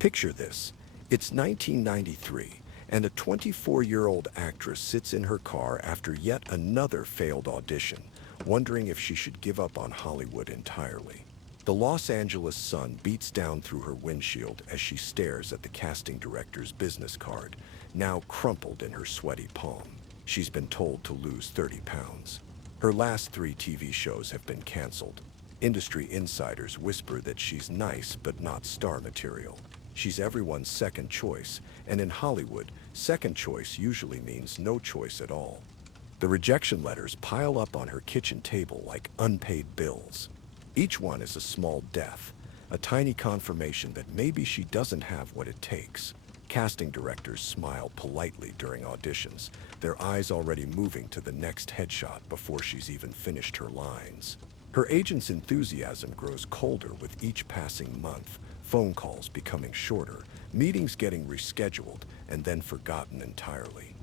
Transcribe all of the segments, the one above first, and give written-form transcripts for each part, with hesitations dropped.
Picture this. It's 1993, and a 24-year-old actress sits in her car after yet another failed audition, wondering if she should give up on Hollywood entirely. The Los Angeles sun beats down through her windshield as she stares at the casting director's business card, now crumpled in her sweaty palm. She's been told to lose 30 pounds. Her last 3 TV shows have been canceled. Industry insiders whisper that she's nice but not star material. She's everyone's second choice, and in Hollywood, second choice usually means no choice at all. The rejection letters pile up on her kitchen table like unpaid bills. Each one is a small death, a tiny confirmation that maybe she doesn't have what it takes. Casting directors smile politely during auditions, their eyes already moving to the next headshot before she's even finished her lines. Her agent's enthusiasm grows colder with each passing month, phone calls becoming shorter, meetings getting rescheduled, and then forgotten entirely.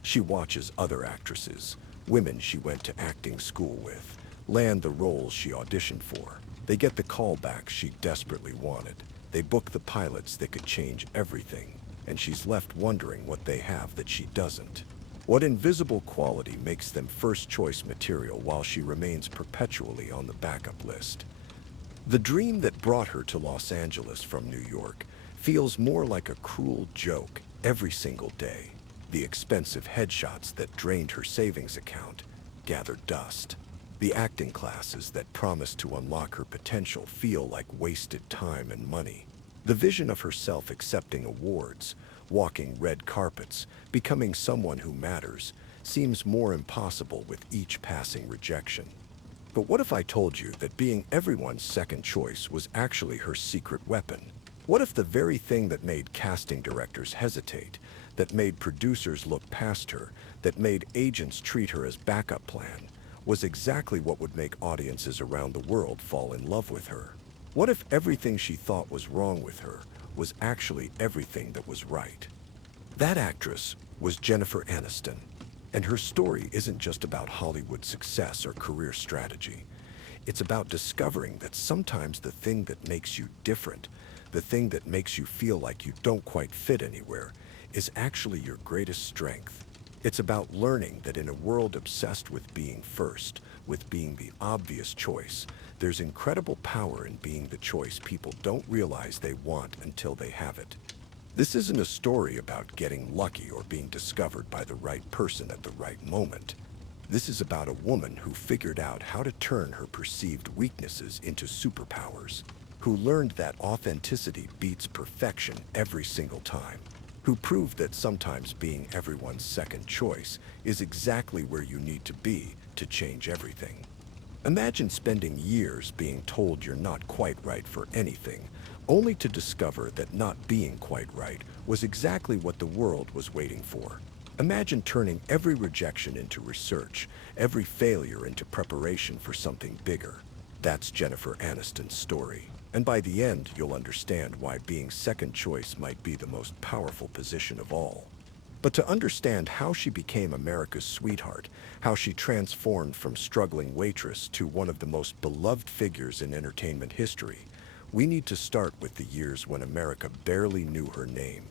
She watches other actresses, women she went to acting school with, land the roles she auditioned for. They get the callbacks she desperately wanted. They book the pilots that could change everything, and she's left wondering what they have that she doesn't. What invisible quality makes them first-choice material while she remains perpetually on the backup list? The dream that brought her to Los Angeles from New York feels more like a cruel joke every single day. The expensive headshots that drained her savings account gather dust. The acting classes that promised to unlock her potential feel like wasted time and money. The vision of herself accepting awards, walking red carpets, becoming someone who matters, seems more impossible with each passing rejection. But what if I told you that being everyone's second choice was actually her secret weapon? What if the very thing that made casting directors hesitate, that made producers look past her, that made agents treat her as backup plan, was exactly what would make audiences around the world fall in love with her? What if everything she thought was wrong with her was actually everything that was right? That actress was Jennifer Aniston, and her story isn't just about Hollywood success or career strategy. It's about discovering that sometimes the thing that makes you different, the thing that makes you feel like you don't quite fit anywhere, is actually your greatest strength. It's about learning that in a world obsessed with being first, with being the obvious choice, there's incredible power in being the choice people don't realize they want until they have it. This isn't a story about getting lucky or being discovered by the right person at the right moment. This is about a woman who figured out how to turn her perceived weaknesses into superpowers, who learned that authenticity beats perfection every single time, who proved that sometimes being everyone's second choice is exactly where you need to be to change everything. Imagine spending years being told you're not quite right for anything, only to discover that not being quite right was exactly what the world was waiting for. Imagine turning every rejection into research, every failure into preparation for something bigger. That's Jennifer Aniston's story. And by the end, you'll understand why being second choice might be the most powerful position of all. But to understand how she became America's sweetheart, how she transformed from struggling waitress to one of the most beloved figures in entertainment history, we need to start with the years when America barely knew her name.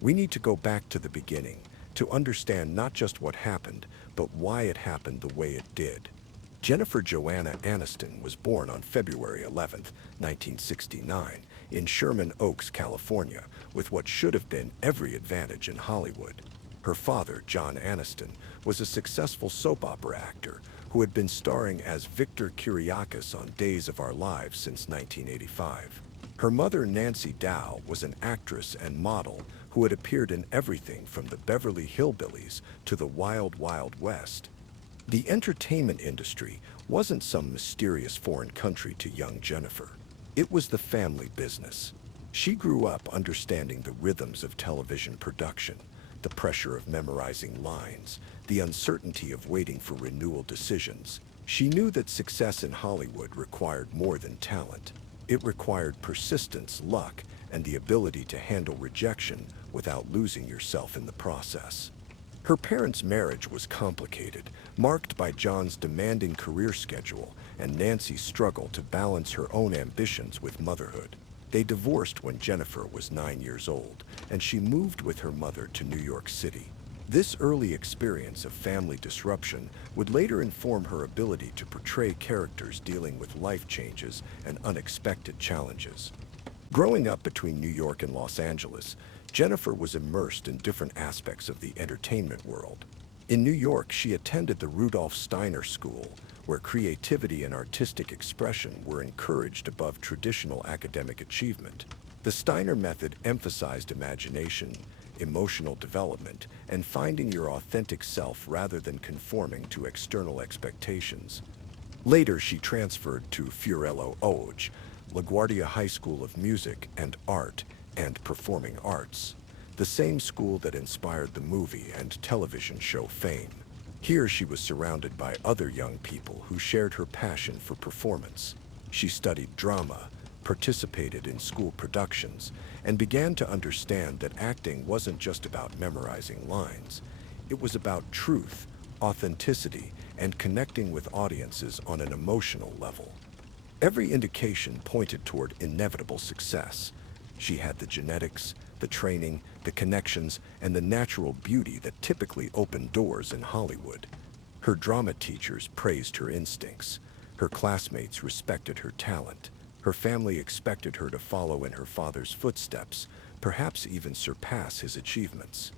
We need to go back to the beginning, to understand not just what happened, but why it happened the way it did. Jennifer Joanna Aniston was born on February 11, 1969, in Sherman Oaks, California, with what should have been every advantage in Hollywood. Her father, John Aniston, was a successful soap opera actor who had been starring as Victor Kiriakis on Days of Our Lives since 1985. Her mother, Nancy Dow, was an actress and model who had appeared in everything from the Beverly Hillbillies to the Wild Wild West. The entertainment industry wasn't some mysterious foreign country to young Jennifer. It was the family business. She grew up understanding the rhythms of television production, the pressure of memorizing lines, the uncertainty of waiting for renewal decisions. She knew that success in Hollywood required more than talent. It required persistence, luck, and the ability to handle rejection without losing yourself in the process. Her parents' marriage was complicated, marked by John's demanding career schedule and Nancy's struggle to balance her own ambitions with motherhood. They divorced when Jennifer was 9 years old, and she moved with her mother to New York City. This early experience of family disruption would later inform her ability to portray characters dealing with life changes and unexpected challenges. Growing up between New York and Los Angeles, Jennifer was immersed in different aspects of the entertainment world. In New York, she attended the Rudolph Steiner School, where creativity and artistic expression were encouraged above traditional academic achievement. The Steiner method emphasized imagination, emotional development, and finding your authentic self rather than conforming to external expectations. Later, she transferred to Fiorello Oge, LaGuardia High School of Music and Art and Performing Arts, the same school that inspired the movie and television show Fame. Here she was surrounded by other young people who shared her passion for performance. She studied drama, participated in school productions, and began to understand that acting wasn't just about memorizing lines. It was about truth, authenticity, and connecting with audiences on an emotional level. Every indication pointed toward inevitable success. She had the genetics, the training, the connections, and the natural beauty that typically open doors in Hollywood. Her drama teachers praised her instincts. Her classmates respected her talent. Her family expected her to follow in her father's footsteps, perhaps even surpass his achievements.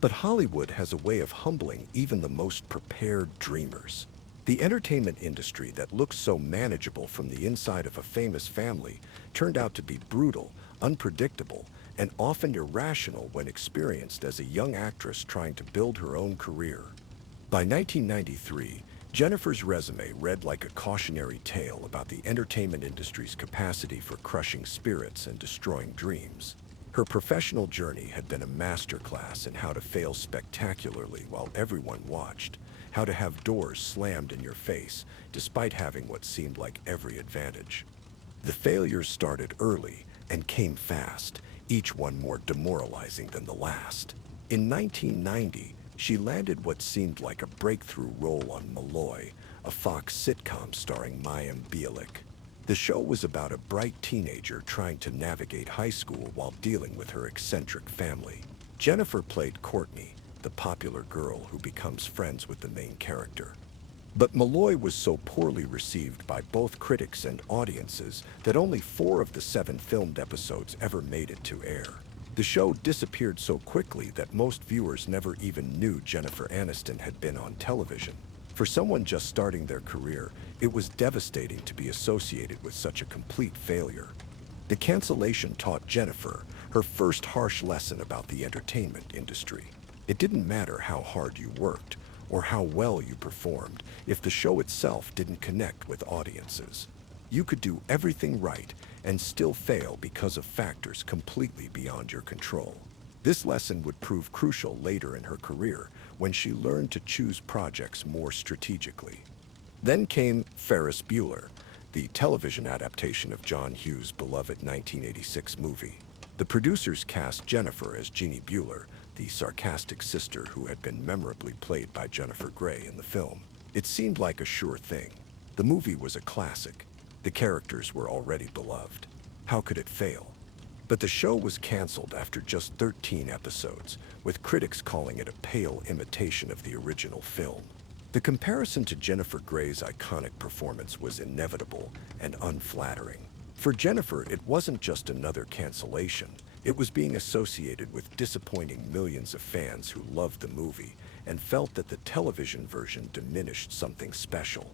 But Hollywood has a way of humbling even the most prepared dreamers. The entertainment industry that looks so manageable from the inside of a famous family turned out to be brutal, unpredictable, and often irrational when experienced as a young actress trying to build her own career. By 1993, Jennifer's resume read like a cautionary tale about the entertainment industry's capacity for crushing spirits and destroying dreams. Her professional journey had been a masterclass in how to fail spectacularly while everyone watched, how to have doors slammed in your face despite having what seemed like every advantage. The failures started early and came fast, each one more demoralizing than the last. In 1990, she landed what seemed like a breakthrough role on Malloy, a Fox sitcom starring Mayim Bialik. The show was about a bright teenager trying to navigate high school while dealing with her eccentric family. Jennifer played Courtney, the popular girl who becomes friends with the main character. But Malloy was so poorly received by both critics and audiences that only 4 of the 7 filmed episodes ever made it to air. The show disappeared so quickly that most viewers never even knew Jennifer Aniston had been on television. For someone just starting their career, it was devastating to be associated with such a complete failure. The cancellation taught Jennifer her first harsh lesson about the entertainment industry. It didn't matter how hard you worked or how well you performed if the show itself didn't connect with audiences. You could do everything right and still fail because of factors completely beyond your control. This lesson would prove crucial later in her career when she learned to choose projects more strategically. Then came Ferris Bueller, the television adaptation of John Hughes' beloved 1986 movie. The producers cast Jennifer as Jeannie Bueller, the sarcastic sister who had been memorably played by Jennifer Grey in the film. It seemed like a sure thing. The movie was a classic. The characters were already beloved. How could it fail? But the show was canceled after just 13 episodes, with critics calling it a pale imitation of the original film. The comparison to Jennifer Grey's iconic performance was inevitable and unflattering. For Jennifer, it wasn't just another cancellation. It was being associated with disappointing millions of fans who loved the movie and felt that the television version diminished something special.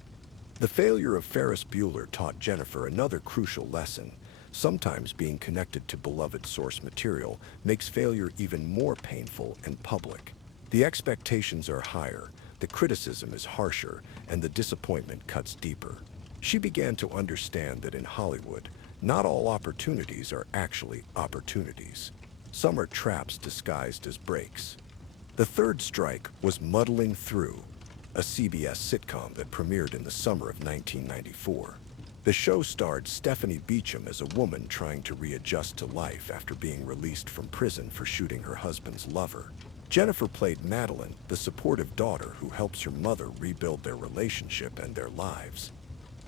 The failure of Ferris Bueller taught Jennifer another crucial lesson. Sometimes being connected to beloved source material makes failure even more painful and public. The expectations are higher, the criticism is harsher, and the disappointment cuts deeper. She began to understand that in Hollywood, not all opportunities are actually opportunities. Some are traps disguised as breaks. The third strike was Muddling Through, a CBS sitcom that premiered in the summer of 1994. The show starred Stephanie Beacham as a woman trying to readjust to life after being released from prison for shooting her husband's lover. Jennifer played Madeline, the supportive daughter who helps her mother rebuild their relationship and their lives.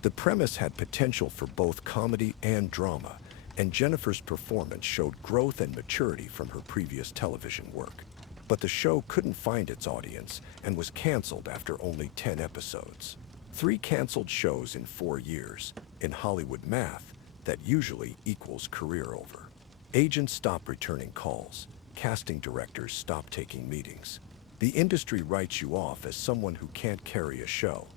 The premise had potential for both comedy and drama, and Jennifer's performance showed growth and maturity from her previous television work. But the show couldn't find its audience and was canceled after only 10 episodes. 3 canceled shows in 4 years. In Hollywood math, that usually equals career over. Agents stop returning calls. Casting directors stop taking meetings. The industry writes you off as someone who can't carry a show.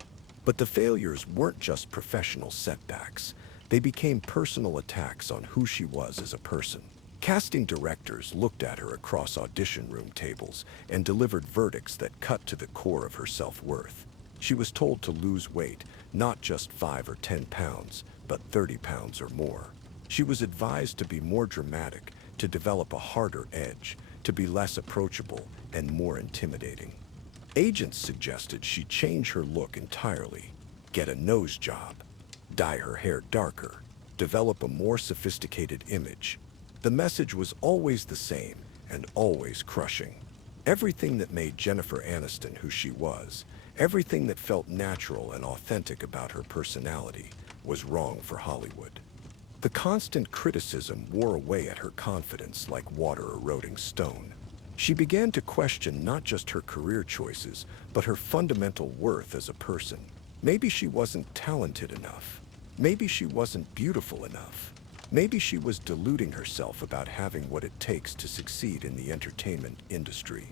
But the failures weren't just professional setbacks. They became personal attacks on who she was as a person. Casting directors looked at her across audition room tables and delivered verdicts that cut to the core of her self-worth. She was told to lose weight, not just 5 or 10 pounds, but 30 pounds or more. She was advised to be more dramatic, to develop a harder edge, to be less approachable and more intimidating. Agents suggested she change her look entirely, get a nose job, dye her hair darker, develop a more sophisticated image. The message was always the same and always crushing. Everything that made Jennifer Aniston who she was, everything that felt natural and authentic about her personality, was wrong for Hollywood. The constant criticism wore away at her confidence like water eroding stone. She began to question not just her career choices, but her fundamental worth as a person. Maybe she wasn't talented enough. Maybe she wasn't beautiful enough. Maybe she was deluding herself about having what it takes to succeed in the entertainment industry.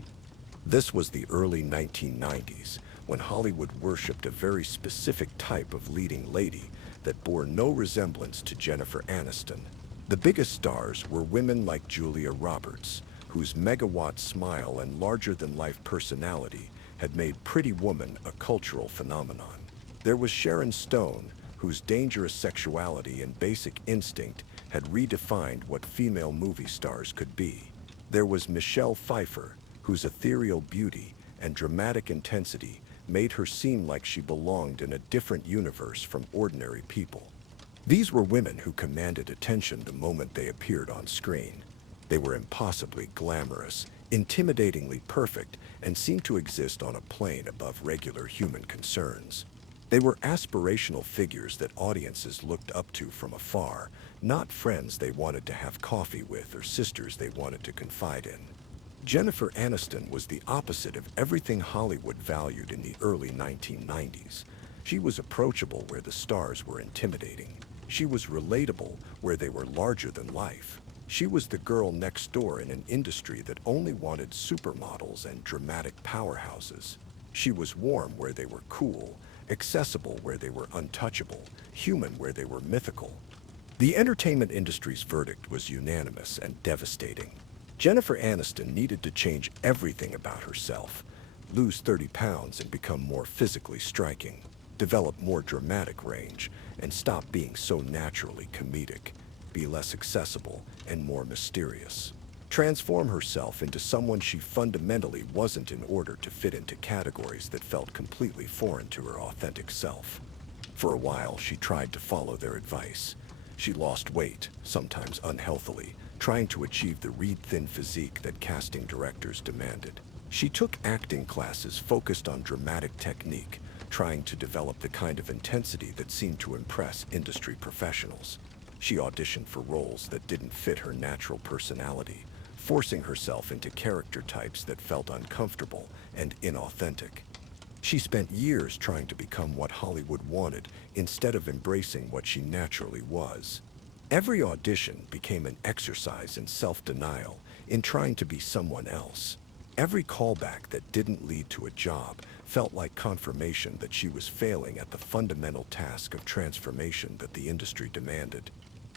This was the early 1990s, when Hollywood worshipped a very specific type of leading lady that bore no resemblance to Jennifer Aniston. The biggest stars were women like Julia Roberts, whose megawatt smile and larger-than-life personality had made Pretty Woman a cultural phenomenon. There was Sharon Stone, whose dangerous sexuality and basic instinct had redefined what female movie stars could be. There was Michelle Pfeiffer, whose ethereal beauty and dramatic intensity made her seem like she belonged in a different universe from ordinary people. These were women who commanded attention the moment they appeared on screen. They were impossibly glamorous, intimidatingly perfect, and seemed to exist on a plane above regular human concerns. They were aspirational figures that audiences looked up to from afar, not friends they wanted to have coffee with or sisters they wanted to confide in. Jennifer Aniston was the opposite of everything Hollywood valued in the early 1990s. She was approachable where the stars were intimidating. She was relatable where they were larger than life. She was the girl next door in an industry that only wanted supermodels and dramatic powerhouses. She was warm where they were cool, accessible where they were untouchable, human where they were mythical. The entertainment industry's verdict was unanimous and devastating. Jennifer Aniston needed to change everything about herself, lose 30 pounds and become more physically striking, develop more dramatic range, and stop being so naturally comedic, be less accessible and more mysterious. Transform herself into someone she fundamentally wasn't in order to fit into categories that felt completely foreign to her authentic self. For a while, she tried to follow their advice. She lost weight, sometimes unhealthily, trying to achieve the reed-thin physique that casting directors demanded. She took acting classes focused on dramatic technique, trying to develop the kind of intensity that seemed to impress industry professionals. She auditioned for roles that didn't fit her natural personality, forcing herself into character types that felt uncomfortable and inauthentic. She spent years trying to become what Hollywood wanted instead of embracing what she naturally was. Every audition became an exercise in self-denial, in trying to be someone else. Every callback that didn't lead to a job felt like confirmation that she was failing at the fundamental task of transformation that the industry demanded.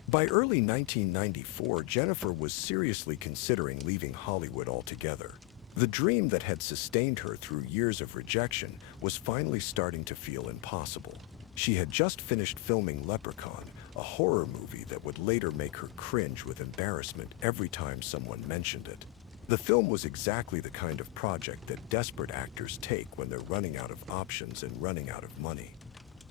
By early 1994, Jennifer was seriously considering leaving Hollywood altogether. The dream that had sustained her through years of rejection was finally starting to feel impossible. She had just finished filming Leprechaun, a horror movie that would later make her cringe with embarrassment every time someone mentioned it. The film was exactly the kind of project that desperate actors take when they're running out of options and running out of money.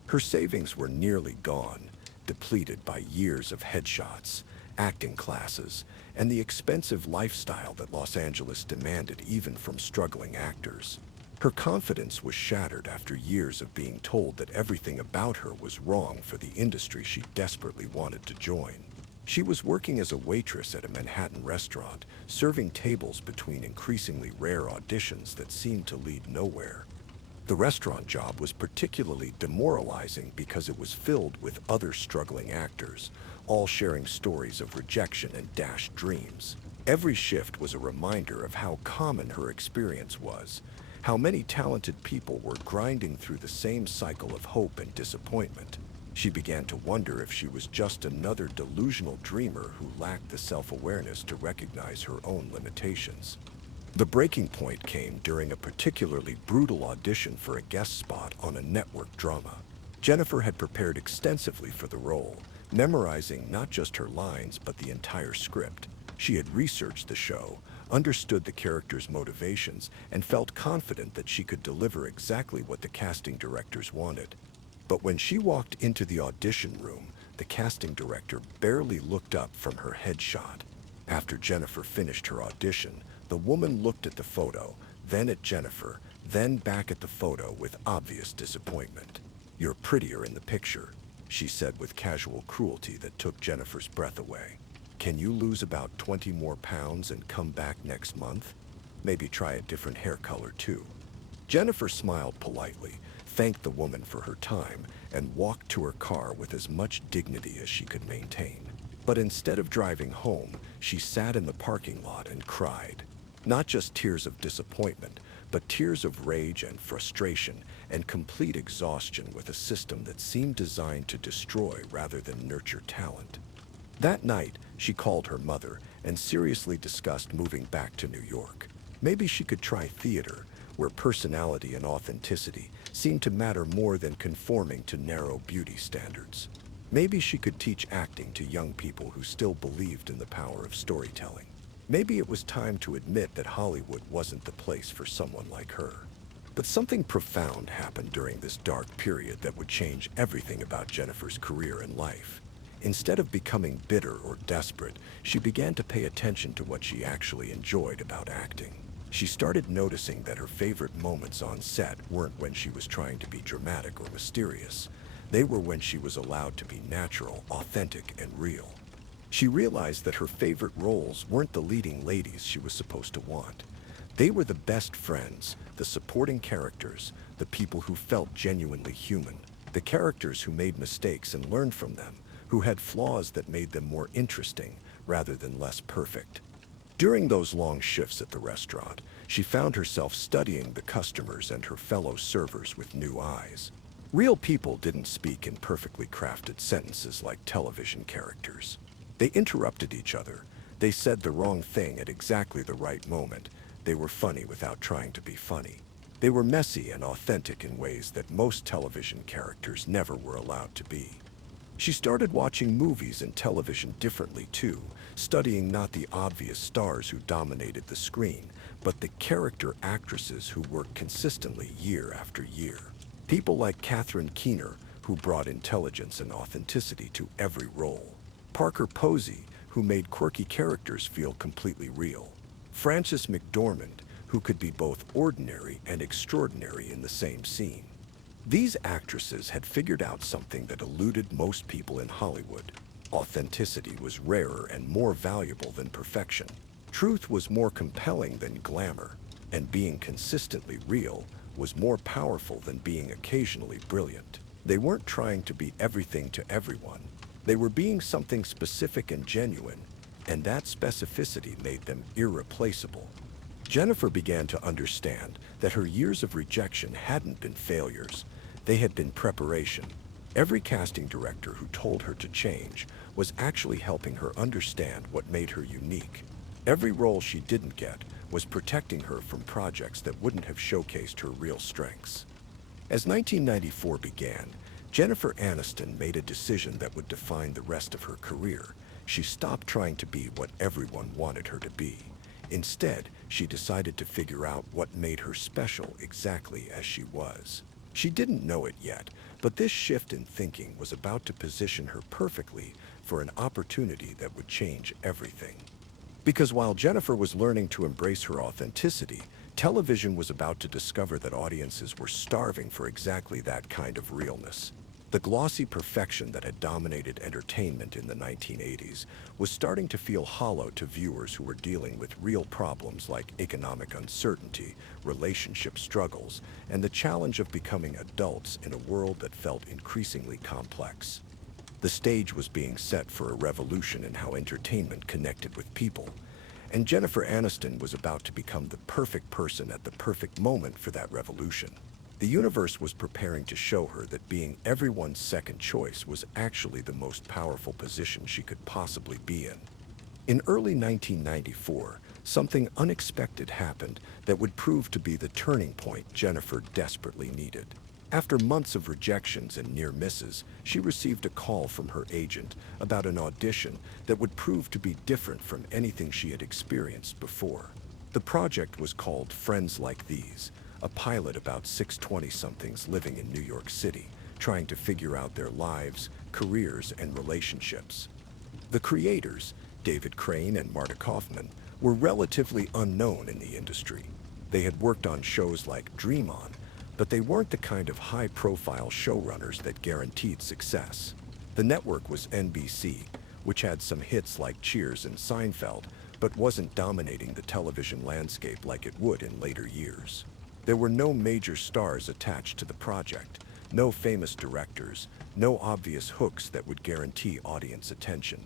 Her savings were nearly gone, depleted by years of headshots, acting classes, and the expensive lifestyle that Los Angeles demanded even from struggling actors. Her confidence was shattered after years of being told that everything about her was wrong for the industry she desperately wanted to join. She was working as a waitress at a Manhattan restaurant, serving tables between increasingly rare auditions that seemed to lead nowhere. The restaurant job was particularly demoralizing because it was filled with other struggling actors, all sharing stories of rejection and dashed dreams. Every shift was a reminder of how common her experience was, how many talented people were grinding through the same cycle of hope and disappointment. She began to wonder if she was just another delusional dreamer who lacked the self-awareness to recognize her own limitations. The breaking point came during a particularly brutal audition for a guest spot on a network drama. Jennifer had prepared extensively for the role, memorizing not just her lines but the entire script. She had researched the show, understood the characters' motivations, and felt confident that she could deliver exactly what the casting directors wanted. But when she walked into the audition room, the casting director barely looked up from her headshot. After Jennifer finished her audition, the woman looked at the photo, then at Jennifer, then back at the photo with obvious disappointment. "You're prettier in the picture," she said with casual cruelty that took Jennifer's breath away. "Can you lose about 20 more pounds and come back next month? Maybe try a different hair color too." Jennifer smiled politely, thanked the woman for her time, and walked to her car with as much dignity as she could maintain. But instead of driving home, she sat in the parking lot and cried. Not just tears of disappointment, but tears of rage and frustration and complete exhaustion with a system that seemed designed to destroy rather than nurture talent. That night, she called her mother and seriously discussed moving back to New York. Maybe she could try theater, where personality and authenticity seemed to matter more than conforming to narrow beauty standards. Maybe she could teach acting to young people who still believed in the power of storytelling. Maybe it was time to admit that Hollywood wasn't the place for someone like her. But something profound happened during this dark period that would change everything about Jennifer's career and life. Instead of becoming bitter or desperate, she began to pay attention to what she actually enjoyed about acting. She started noticing that her favorite moments on set weren't when she was trying to be dramatic or mysterious. They were when she was allowed to be natural, authentic, and real. She realized that her favorite roles weren't the leading ladies she was supposed to want. They were the best friends, the supporting characters, the people who felt genuinely human, the characters who made mistakes and learned from them, who had flaws that made them more interesting rather than less perfect. During those long shifts at the restaurant, she found herself studying the customers and her fellow servers with new eyes. Real people didn't speak in perfectly crafted sentences like television characters. They interrupted each other. They said the wrong thing at exactly the right moment. They were funny without trying to be funny. They were messy and authentic in ways that most television characters never were allowed to be. She started watching movies and television differently too, studying not the obvious stars who dominated the screen, but the character actresses who worked consistently year after year. People like Catherine Keener, who brought intelligence and authenticity to every role. Parker Posey, who made quirky characters feel completely real. Frances McDormand, who could be both ordinary and extraordinary in the same scene. These actresses had figured out something that eluded most people in Hollywood. Authenticity was rarer and more valuable than perfection. Truth was more compelling than glamour, and being consistently real was more powerful than being occasionally brilliant. They weren't trying to be everything to everyone. They were being something specific and genuine, and that specificity made them irreplaceable. Jennifer began to understand that her years of rejection hadn't been failures. They had been preparation. Every casting director who told her to change was actually helping her understand what made her unique. Every role she didn't get was protecting her from projects that wouldn't have showcased her real strengths. As 1994 began, Jennifer Aniston made a decision that would define the rest of her career. She stopped trying to be what everyone wanted her to be. Instead, she decided to figure out what made her special exactly as she was. She didn't know it yet, but this shift in thinking was about to position her perfectly for an opportunity that would change everything. Because while Jennifer was learning to embrace her authenticity, television was about to discover that audiences were starving for exactly that kind of realness. The glossy perfection that had dominated entertainment in the 1980s was starting to feel hollow to viewers who were dealing with real problems like economic uncertainty, relationship struggles, and the challenge of becoming adults in a world that felt increasingly complex. The stage was being set for a revolution in how entertainment connected with people, and Jennifer Aniston was about to become the perfect person at the perfect moment for that revolution. The universe was preparing to show her that being everyone's second choice was actually the most powerful position she could possibly be in. In early 1994, something unexpected happened that would prove to be the turning point Jennifer desperately needed. After months of rejections and near misses, she received a call from her agent about an audition that would prove to be different from anything she had experienced before. The project was called Friends Like These, a pilot about six 20-somethings living in New York City, trying to figure out their lives, careers, and relationships. The creators, David Crane and Marta Kaufman, were relatively unknown in the industry. They had worked on shows like Dream On, but they weren't the kind of high-profile showrunners that guaranteed success. The network was NBC, which had some hits like Cheers and Seinfeld, but wasn't dominating the television landscape like it would in later years. There were no major stars attached to the project, no famous directors, no obvious hooks that would guarantee audience attention.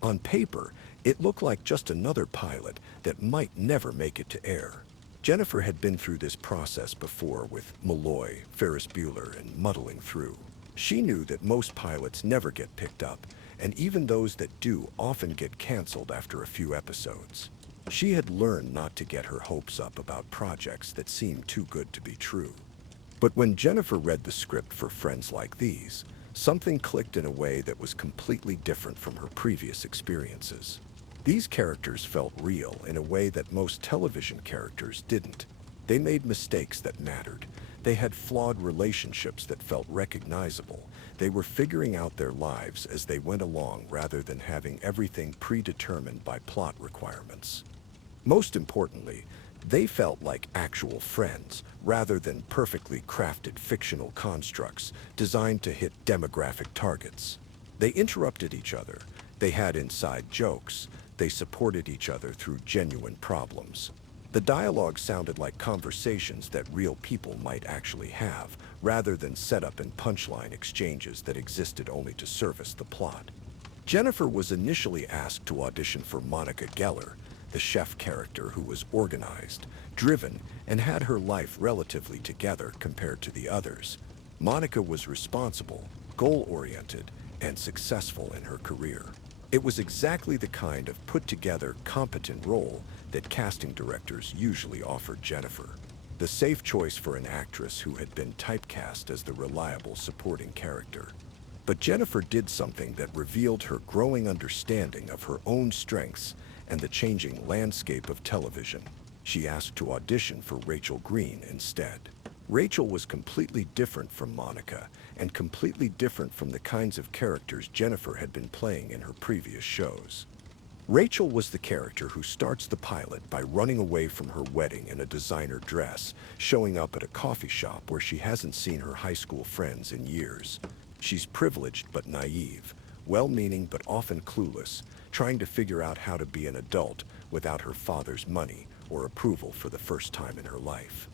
On paper, it looked like just another pilot that might never make it to air. Jennifer had been through this process before with Malloy, Ferris Bueller, and Muddling Through. She knew that most pilots never get picked up, and even those that do often get canceled after a few episodes. She had learned not to get her hopes up about projects that seemed too good to be true. But when Jennifer read the script for Friends Like These, something clicked in a way that was completely different from her previous experiences. These characters felt real in a way that most television characters didn't. They made mistakes that mattered. They had flawed relationships that felt recognizable. They were figuring out their lives as they went along rather than having everything predetermined by plot requirements. Most importantly, they felt like actual friends rather than perfectly crafted fictional constructs designed to hit demographic targets. They interrupted each other. They had inside jokes. They supported each other through genuine problems. The dialogue sounded like conversations that real people might actually have, rather than setup and punchline exchanges that existed only to service the plot. Jennifer was initially asked to audition for Monica Geller, the chef character who was organized, driven, and had her life relatively together compared to the others. Monica was responsible, goal-oriented, and successful in her career. It was exactly the kind of put-together, competent role that casting directors usually offered Jennifer. The safe choice for an actress who had been typecast as the reliable supporting character. But Jennifer did something that revealed her growing understanding of her own strengths and the changing landscape of television. She asked to audition for Rachel Green instead. Rachel was completely different from Monica and completely different from the kinds of characters Jennifer had been playing in her previous shows. Rachel was the character who starts the pilot by running away from her wedding in a designer dress, showing up at a coffee shop where she hasn't seen her high school friends in years. She's privileged but naive, well-meaning but often clueless, trying to figure out how to be an adult without her father's money or approval for the first time in her life.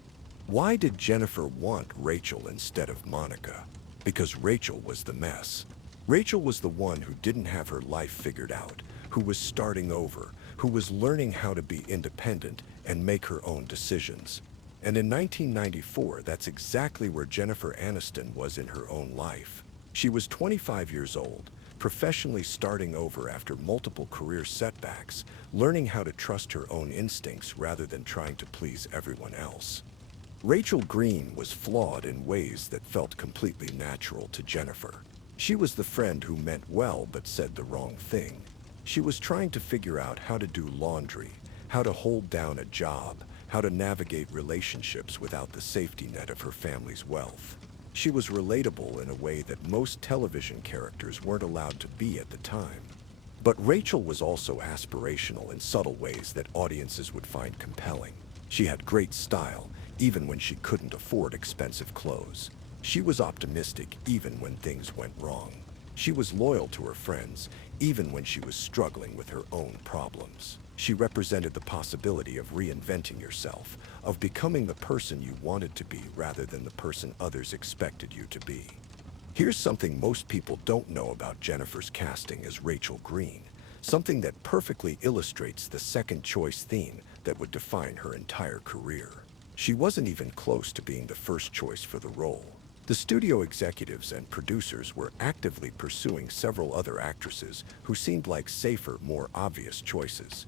Why did Jennifer want Rachel instead of Monica? Because Rachel was the mess. Rachel was the one who didn't have her life figured out, who was starting over, who was learning how to be independent and make her own decisions. And in 1994, that's exactly where Jennifer Aniston was in her own life. She was 25 years old, professionally starting over after multiple career setbacks, learning how to trust her own instincts rather than trying to please everyone else. Rachel Green was flawed in ways that felt completely natural to Jennifer. She was the friend who meant well but said the wrong thing. She was trying to figure out how to do laundry, how to hold down a job, how to navigate relationships without the safety net of her family's wealth. She was relatable in a way that most television characters weren't allowed to be at the time. But Rachel was also aspirational in subtle ways that audiences would find compelling. She had great style, even when she couldn't afford expensive clothes. She was optimistic even when things went wrong. She was loyal to her friends, even when she was struggling with her own problems. She represented the possibility of reinventing yourself, of becoming the person you wanted to be rather than the person others expected you to be. Here's something most people don't know about Jennifer's casting as Rachel Green, something that perfectly illustrates the second choice theme that would define her entire career. She wasn't even close to being the first choice for the role. The studio executives and producers were actively pursuing several other actresses who seemed like safer, more obvious choices.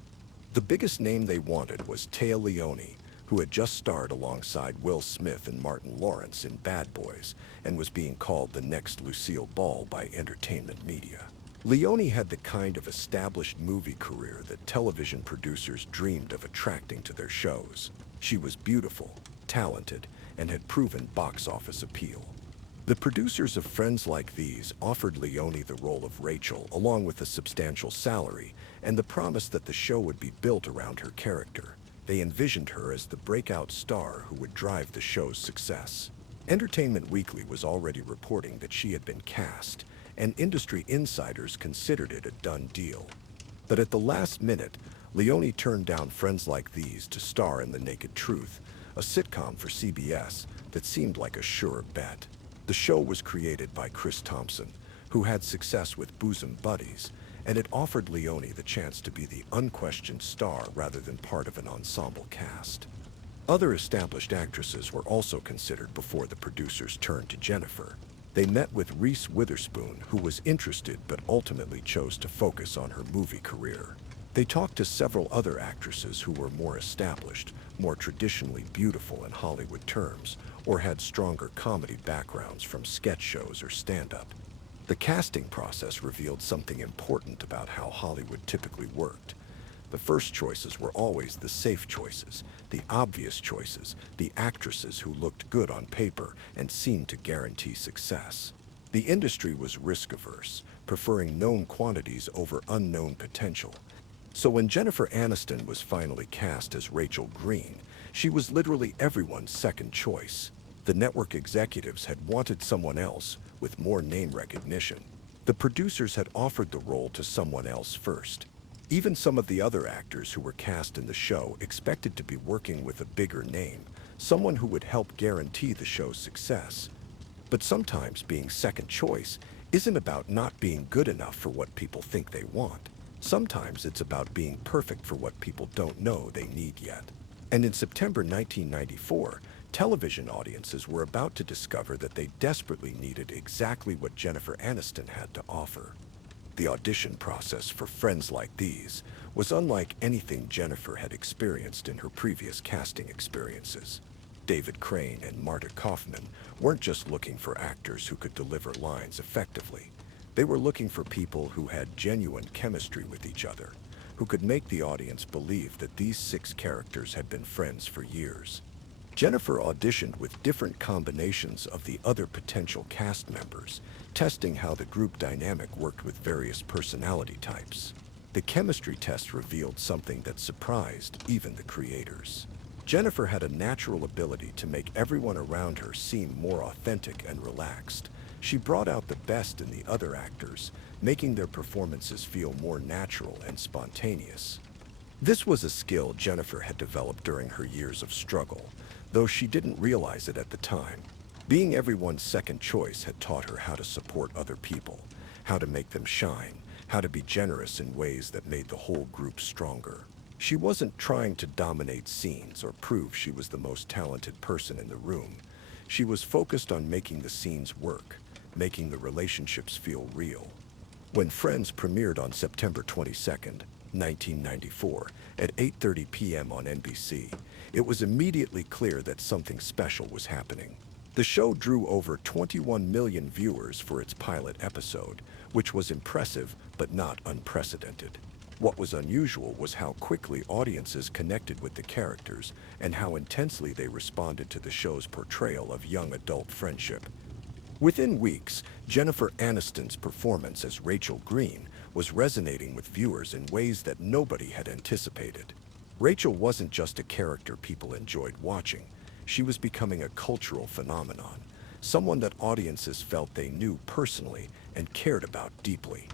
The biggest name they wanted was Téa Leoni, who had just starred alongside Will Smith and Martin Lawrence in Bad Boys and was being called the next Lucille Ball by entertainment media. Leoni had the kind of established movie career that television producers dreamed of attracting to their shows. She was beautiful, talented, and had proven box office appeal. The producers of Friends Like These offered Leoni the role of Rachel along with a substantial salary and the promise that the show would be built around her character. They envisioned her as the breakout star who would drive the show's success. Entertainment Weekly was already reporting that she had been cast, and industry insiders considered it a done deal. But at the last minute, Leoni turned down Friends Like These to star in The Naked Truth, a sitcom for CBS that seemed like a sure bet. The show was created by Chris Thompson, who had success with Bosom Buddies, and it offered Leoni the chance to be the unquestioned star rather than part of an ensemble cast. Other established actresses were also considered before the producers turned to Jennifer. They met with Reese Witherspoon, who was interested but ultimately chose to focus on her movie career. They talked to several other actresses who were more established, more traditionally beautiful in Hollywood terms, or had stronger comedy backgrounds from sketch shows or stand-up. The casting process revealed something important about how Hollywood typically worked. The first choices were always the safe choices, the obvious choices, the actresses who looked good on paper and seemed to guarantee success. The industry was risk-averse, preferring known quantities over unknown potential. So when Jennifer Aniston was finally cast as Rachel Green, she was literally everyone's second choice. The network executives had wanted someone else with more name recognition. The producers had offered the role to someone else first. Even some of the other actors who were cast in the show expected to be working with a bigger name, someone who would help guarantee the show's success. But sometimes being second choice isn't about not being good enough for what people think they want. Sometimes it's about being perfect for what people don't know they need yet. And in September 1994, television audiences were about to discover that they desperately needed exactly what Jennifer Aniston had to offer. The audition process for Friends Like These was unlike anything Jennifer had experienced in her previous casting experiences. David Crane and Marta Kaufman weren't just looking for actors who could deliver lines effectively. They were looking for people who had genuine chemistry with each other, who could make the audience believe that these 6 characters had been friends for years. Jennifer auditioned with different combinations of the other potential cast members, testing how the group dynamic worked with various personality types. The chemistry test revealed something that surprised even the creators. Jennifer had a natural ability to make everyone around her seem more authentic and relaxed. She brought out the best in the other actors, making their performances feel more natural and spontaneous. This was a skill Jennifer had developed during her years of struggle, though she didn't realize it at the time. Being everyone's second choice had taught her how to support other people, how to make them shine, how to be generous in ways that made the whole group stronger. She wasn't trying to dominate scenes or prove she was the most talented person in the room. She was focused on making the scenes work, making the relationships feel real. When Friends premiered on September 22nd, 1994, at 8:30 p.m. on NBC, it was immediately clear that something special was happening. The show drew over 21 million viewers for its pilot episode, which was impressive but not unprecedented. What was unusual was how quickly audiences connected with the characters and how intensely they responded to the show's portrayal of young adult friendship. Within weeks, Jennifer Aniston's performance as Rachel Green was resonating with viewers in ways that nobody had anticipated. Rachel wasn't just a character people enjoyed watching. She was becoming a cultural phenomenon, someone that audiences felt they knew personally and cared about deeply.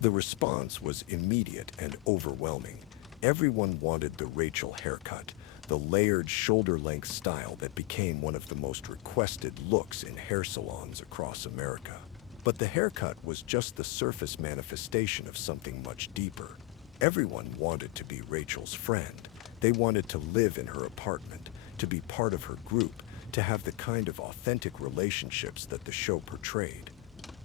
The response was immediate and overwhelming. Everyone wanted the Rachel haircut, the layered shoulder-length style that became one of the most requested looks in hair salons across America. But the haircut was just the surface manifestation of something much deeper. Everyone wanted to be Rachel's friend. They wanted to live in her apartment, to be part of her group, to have the kind of authentic relationships that the show portrayed.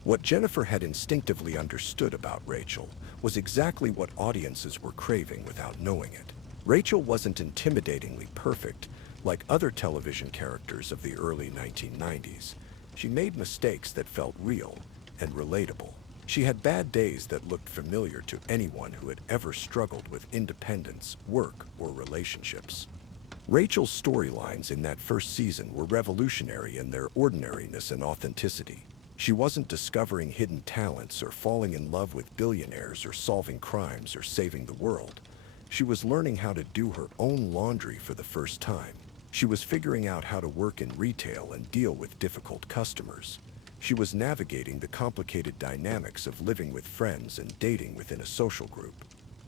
What Jennifer had instinctively understood about Rachel was exactly what audiences were craving without knowing it. Rachel wasn't intimidatingly perfect like other television characters of the early 1990s. She made mistakes that felt real and relatable. She had bad days that looked familiar to anyone who had ever struggled with independence, work, or relationships. Rachel's storylines in that first season were revolutionary in their ordinariness and authenticity. She wasn't discovering hidden talents or falling in love with billionaires or solving crimes or saving the world. She was learning how to do her own laundry for the first time. She was figuring out how to work in retail and deal with difficult customers. She was navigating the complicated dynamics of living with friends and dating within a social group.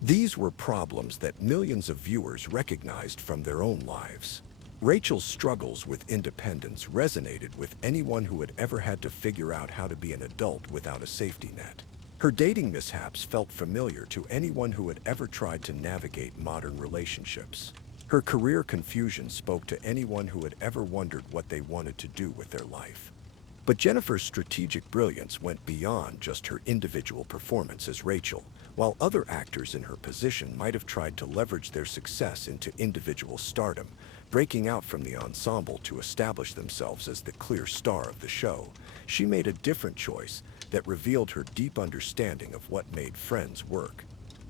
These were problems that millions of viewers recognized from their own lives. Rachel's struggles with independence resonated with anyone who had ever had to figure out how to be an adult without a safety net. Her dating mishaps felt familiar to anyone who had ever tried to navigate modern relationships. Her career confusion spoke to anyone who had ever wondered what they wanted to do with their life. But Jennifer's strategic brilliance went beyond just her individual performance as Rachel. While other actors in her position might have tried to leverage their success into individual stardom, breaking out from the ensemble to establish themselves as the clear star of the show, she made a different choice that revealed her deep understanding of what made Friends work.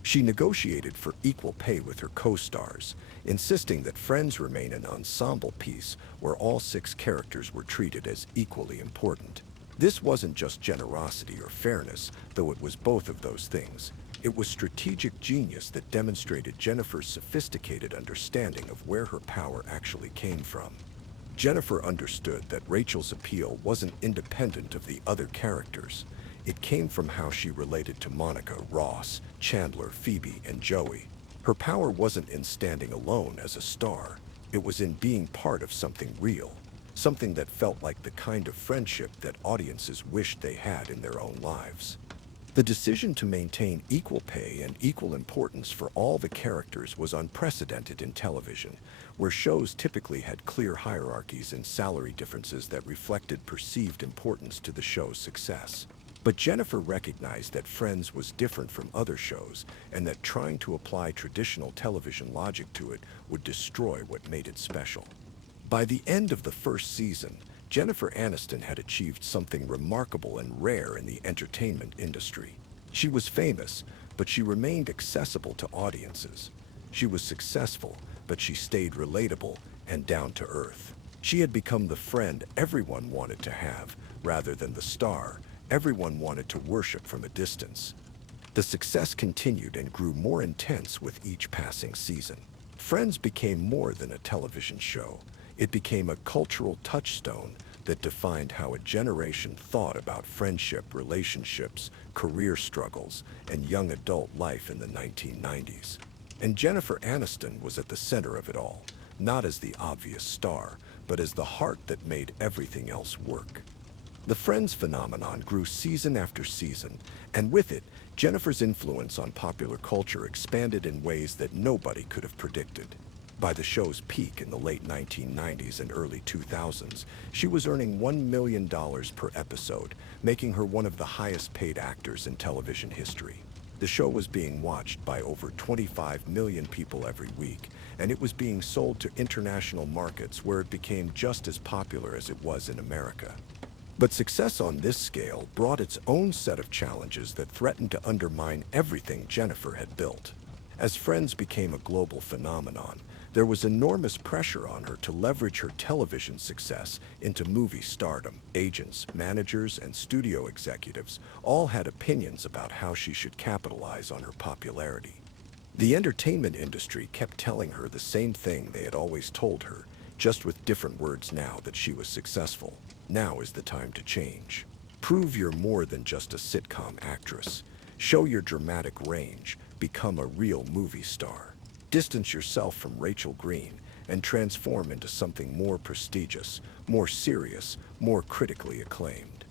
She negotiated for equal pay with her co-stars, insisting that Friends remain an ensemble piece where all 6 characters were treated as equally important. This wasn't just generosity or fairness, though it was both of those things. It was strategic genius that demonstrated Jennifer's sophisticated understanding of where her power actually came from. Jennifer understood that Rachel's appeal wasn't independent of the other characters. It came from how she related to Monica, Ross, Chandler, Phoebe, and Joey. Her power wasn't in standing alone as a star. It was in being part of something real, something that felt like the kind of friendship that audiences wished they had in their own lives. The decision to maintain equal pay and equal importance for all the characters was unprecedented in television, where shows typically had clear hierarchies and salary differences that reflected perceived importance to the show's success. But Jennifer recognized that Friends was different from other shows, and that trying to apply traditional television logic to it would destroy what made it special. By the end of the first season, Jennifer Aniston had achieved something remarkable and rare in the entertainment industry. She was famous, but she remained accessible to audiences. She was successful, but she stayed relatable and down to earth. She had become the friend everyone wanted to have, rather than the star everyone wanted to worship from a distance. The success continued and grew more intense with each passing season. Friends became more than a television show. It became a cultural touchstone that defined how a generation thought about friendship, relationships, career struggles, and young adult life in the 1990s. And Jennifer Aniston was at the center of it all, not as the obvious star, but as the heart that made everything else work. The Friends phenomenon grew season after season, and with it, Jennifer's influence on popular culture expanded in ways that nobody could have predicted. By the show's peak in the late 1990s and early 2000s, she was earning $1 million per episode, making her one of the highest-paid actors in television history. The show was being watched by over 25 million people every week, and it was being sold to international markets where it became just as popular as it was in America. But success on this scale brought its own set of challenges that threatened to undermine everything Jennifer had built. As Friends became a global phenomenon, there was enormous pressure on her to leverage her television success into movie stardom. Agents, managers, and studio executives all had opinions about how she should capitalize on her popularity. The entertainment industry kept telling her the same thing they had always told her, just with different words now that she was successful. Now is the time to change. Prove you're more than just a sitcom actress. Show your dramatic range. Become a real movie star. Distance yourself from Rachel Green and transform into something more prestigious, more serious, more critically acclaimed.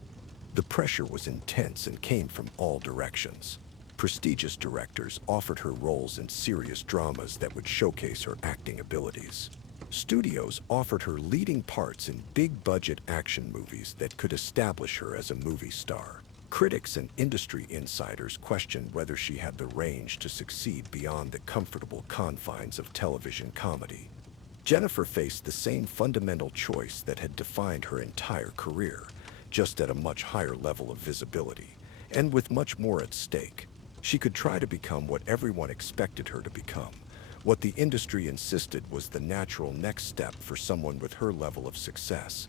The pressure was intense and came from all directions. Prestigious directors offered her roles in serious dramas that would showcase her acting abilities. Studios offered her leading parts in big-budget action movies that could establish her as a movie star. Critics and industry insiders questioned whether she had the range to succeed beyond the comfortable confines of television comedy. Jennifer faced the same fundamental choice that had defined her entire career, just at a much higher level of visibility, and with much more at stake. She could try to become what everyone expected her to become. What the industry insisted was the natural next step for someone with her level of success.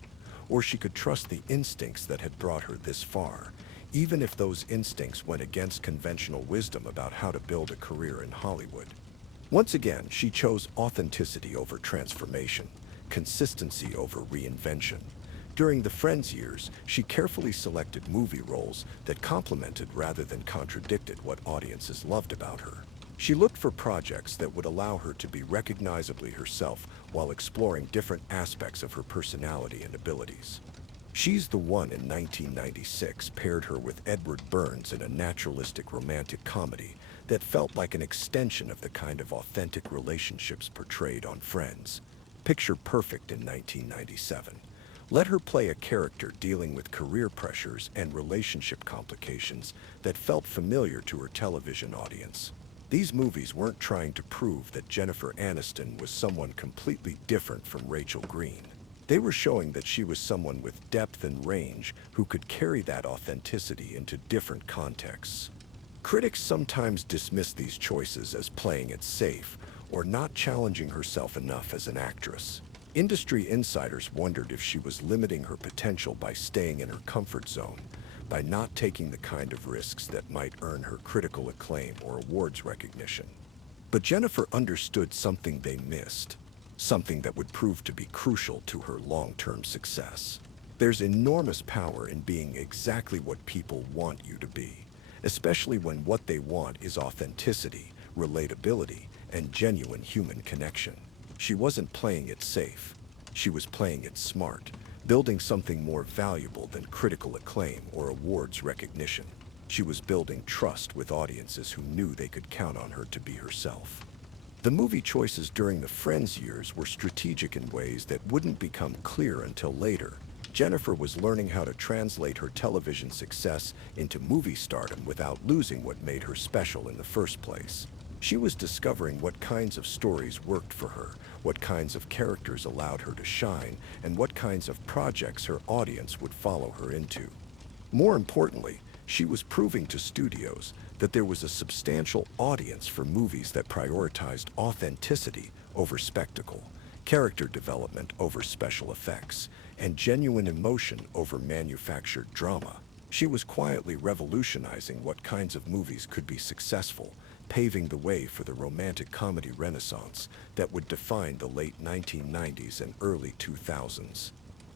Or she could trust the instincts that had brought her this far, even if those instincts went against conventional wisdom about how to build a career in Hollywood. Once again, she chose authenticity over transformation, consistency over reinvention. During the Friends years, she carefully selected movie roles that complemented rather than contradicted what audiences loved about her. She looked for projects that would allow her to be recognizably herself while exploring different aspects of her personality and abilities. She's the One in 1996 paired her with Edward Burns in a naturalistic romantic comedy that felt like an extension of the kind of authentic relationships portrayed on Friends. Picture Perfect in 1997. Let her play a character dealing with career pressures and relationship complications that felt familiar to her television audience. These movies weren't trying to prove that Jennifer Aniston was someone completely different from Rachel Green. They were showing that she was someone with depth and range who could carry that authenticity into different contexts. Critics sometimes dismiss these choices as playing it safe or not challenging herself enough as an actress. Industry insiders wondered if she was limiting her potential by staying in her comfort zone, by not taking the kind of risks that might earn her critical acclaim or awards recognition. But Jennifer understood something they missed, something that would prove to be crucial to her long-term success. There's enormous power in being exactly what people want you to be, especially when what they want is authenticity, relatability, and genuine human connection. She wasn't playing it safe. She was playing it smart, building something more valuable than critical acclaim or awards recognition. She was building trust with audiences who knew they could count on her to be herself. The movie choices during the Friends years were strategic in ways that wouldn't become clear until later. Jennifer was learning how to translate her television success into movie stardom without losing what made her special in the first place. She was discovering what kinds of stories worked for her, what kinds of characters allowed her to shine, and what kinds of projects her audience would follow her into. More importantly, she was proving to studios that there was a substantial audience for movies that prioritized authenticity over spectacle, character development over special effects, and genuine emotion over manufactured drama. She was quietly revolutionizing what kinds of movies could be successful, paving the way for the romantic comedy renaissance that would define the late 1990s and early 2000s.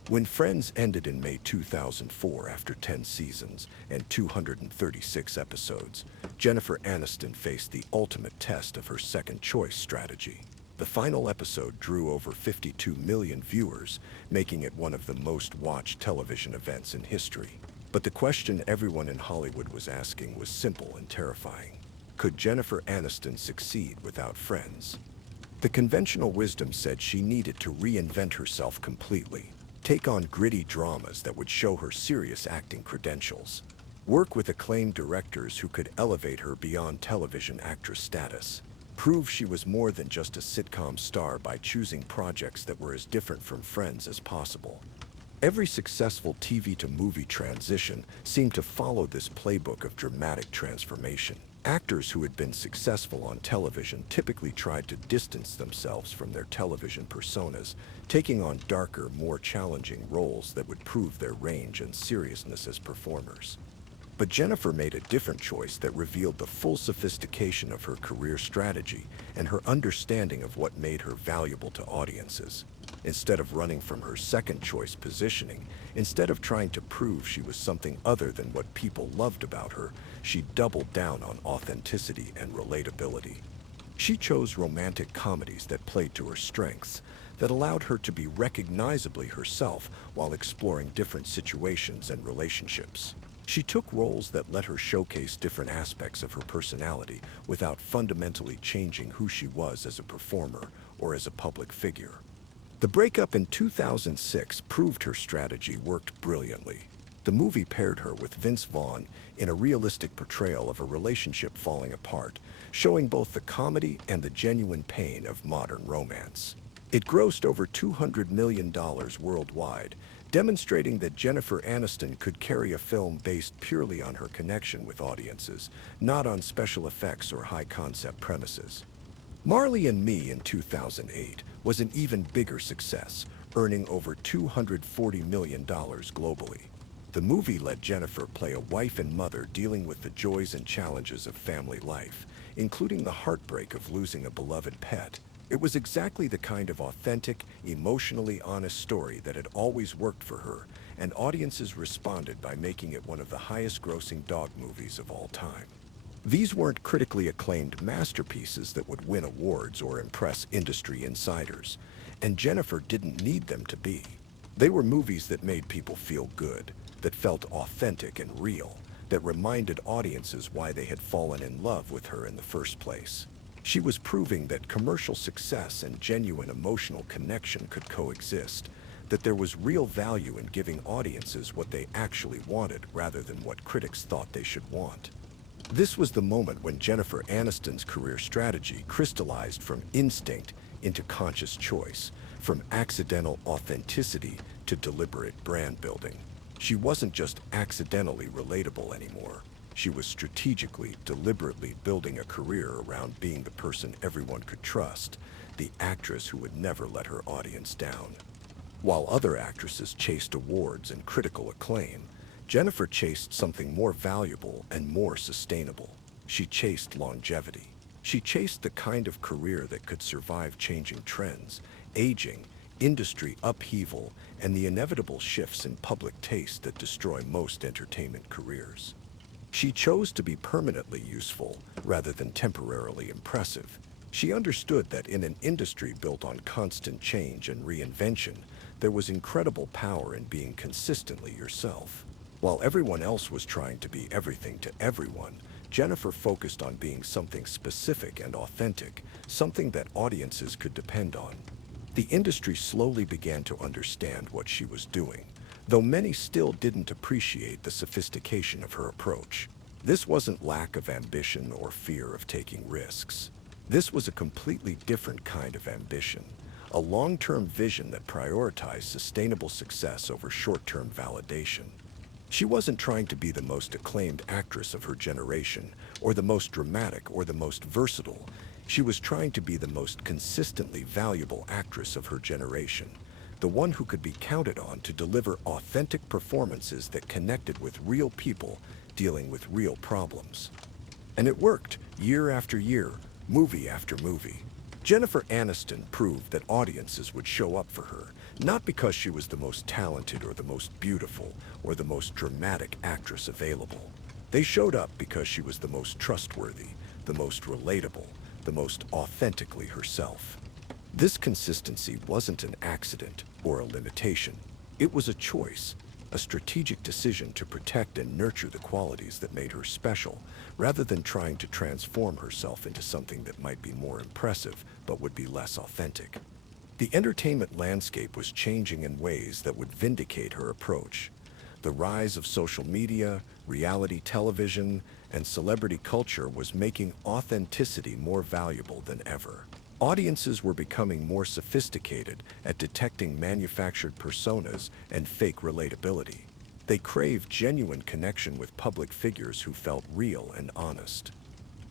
When Friends ended in May 2004 after 10 seasons and 236 episodes, Jennifer Aniston faced the ultimate test of her second-choice strategy. The final episode drew over 52 million viewers, making it one of the most-watched television events in history. But the question everyone in Hollywood was asking was simple and terrifying. Could Jennifer Aniston succeed without Friends? The conventional wisdom said she needed to reinvent herself completely, take on gritty dramas that would show her serious acting credentials, work with acclaimed directors who could elevate her beyond television actress status, prove she was more than just a sitcom star by choosing projects that were as different from Friends as possible. Every successful TV to movie transition seemed to follow this playbook of dramatic transformation. Actors who had been successful on television typically tried to distance themselves from their television personas, taking on darker, more challenging roles that would prove their range and seriousness as performers. But Jennifer made a different choice that revealed the full sophistication of her career strategy and her understanding of what made her valuable to audiences. Instead of running from her second choice positioning, instead of trying to prove she was something other than what people loved about her, she doubled down on authenticity and relatability. She chose romantic comedies that played to her strengths, that allowed her to be recognizably herself while exploring different situations and relationships. She took roles that let her showcase different aspects of her personality without fundamentally changing who she was as a performer or as a public figure. The breakup in 2006 proved her strategy worked brilliantly. The movie paired her with Vince Vaughn in a realistic portrayal of a relationship falling apart, showing both the comedy and the genuine pain of modern romance. It grossed over $200 million worldwide, demonstrating that Jennifer Aniston could carry a film based purely on her connection with audiences, not on special effects or high-concept premises. Marley and Me in 2008 was an even bigger success, earning over $240 million globally. The movie let Jennifer play a wife and mother dealing with the joys and challenges of family life, including the heartbreak of losing a beloved pet. It was exactly the kind of authentic, emotionally honest story that had always worked for her, and audiences responded by making it one of the highest-grossing dog movies of all time. These weren't critically acclaimed masterpieces that would win awards or impress industry insiders, and Jennifer didn't need them to be. They were movies that made people feel good, that felt authentic and real, that reminded audiences why they had fallen in love with her in the first place. She was proving that commercial success and genuine emotional connection could coexist, that there was real value in giving audiences what they actually wanted rather than what critics thought they should want. This was the moment when Jennifer Aniston's career strategy crystallized from instinct into conscious choice, from accidental authenticity to deliberate brand building. She wasn't just accidentally relatable anymore. She was strategically, deliberately building a career around being the person everyone could trust, the actress who would never let her audience down. While other actresses chased awards and critical acclaim, Jennifer chased something more valuable and more sustainable. She chased longevity. She chased the kind of career that could survive changing trends, aging, industry upheaval, and the inevitable shifts in public taste that destroy most entertainment careers. She chose to be permanently useful rather than temporarily impressive. She understood that in an industry built on constant change and reinvention, there was incredible power in being consistently yourself. While everyone else was trying to be everything to everyone, Jennifer focused on being something specific and authentic, something that audiences could depend on. The industry slowly began to understand what she was doing, though many still didn't appreciate the sophistication of her approach. This wasn't lack of ambition or fear of taking risks. This was a completely different kind of ambition, a long-term vision that prioritized sustainable success over short-term validation. She wasn't trying to be the most acclaimed actress of her generation, or the most dramatic or the most versatile. She was trying to be the most consistently valuable actress of her generation, the one who could be counted on to deliver authentic performances that connected with real people dealing with real problems. And it worked, year after year, movie after movie. Jennifer Aniston proved that audiences would show up for her, not because she was the most talented or the most beautiful or the most dramatic actress available. They showed up because she was the most trustworthy, the most relatable, the most authentically herself. This consistency wasn't an accident or a limitation. It was a choice, a strategic decision to protect and nurture the qualities that made her special, rather than trying to transform herself into something that might be more impressive but would be less authentic. The entertainment landscape was changing in ways that would vindicate her approach. The rise of social media, reality television, and celebrity culture was making authenticity more valuable than ever. Audiences were becoming more sophisticated at detecting manufactured personas and fake relatability. They craved genuine connection with public figures who felt real and honest.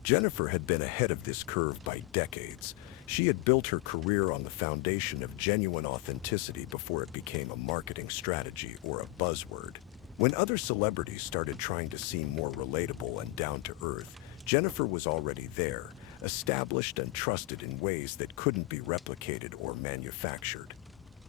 Jennifer had been ahead of this curve by decades. She had built her career on the foundation of genuine authenticity before it became a marketing strategy or a buzzword. When other celebrities started trying to seem more relatable and down to earth, Jennifer was already there, established and trusted in ways that couldn't be replicated or manufactured.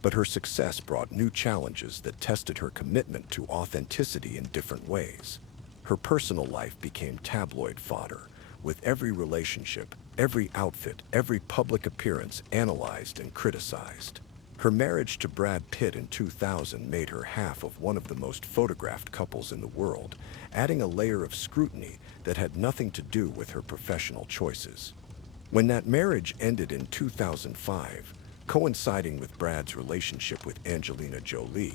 But her success brought new challenges that tested her commitment to authenticity in different ways. Her personal life became tabloid fodder, with every relationship, every outfit, every public appearance analyzed and criticized. Her marriage to Brad Pitt in 2000 made her half of one of the most photographed couples in the world, adding a layer of scrutiny that had nothing to do with her professional choices. When that marriage ended in 2005, coinciding with Brad's relationship with Angelina Jolie,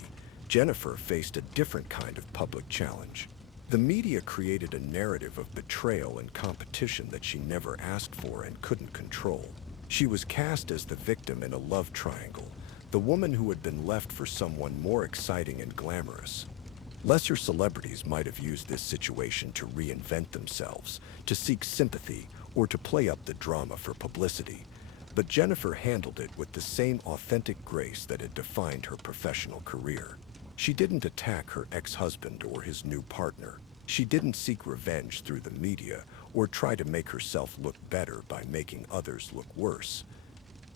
Jennifer faced a different kind of public challenge. The media created a narrative of betrayal and competition that she never asked for and couldn't control. She was cast as the victim in a love triangle, the woman who had been left for someone more exciting and glamorous. Lesser celebrities might have used this situation to reinvent themselves, to seek sympathy, or to play up the drama for publicity. But Jennifer handled it with the same authentic grace that had defined her professional career. She didn't attack her ex-husband or his new partner. She didn't seek revenge through the media or try to make herself look better by making others look worse.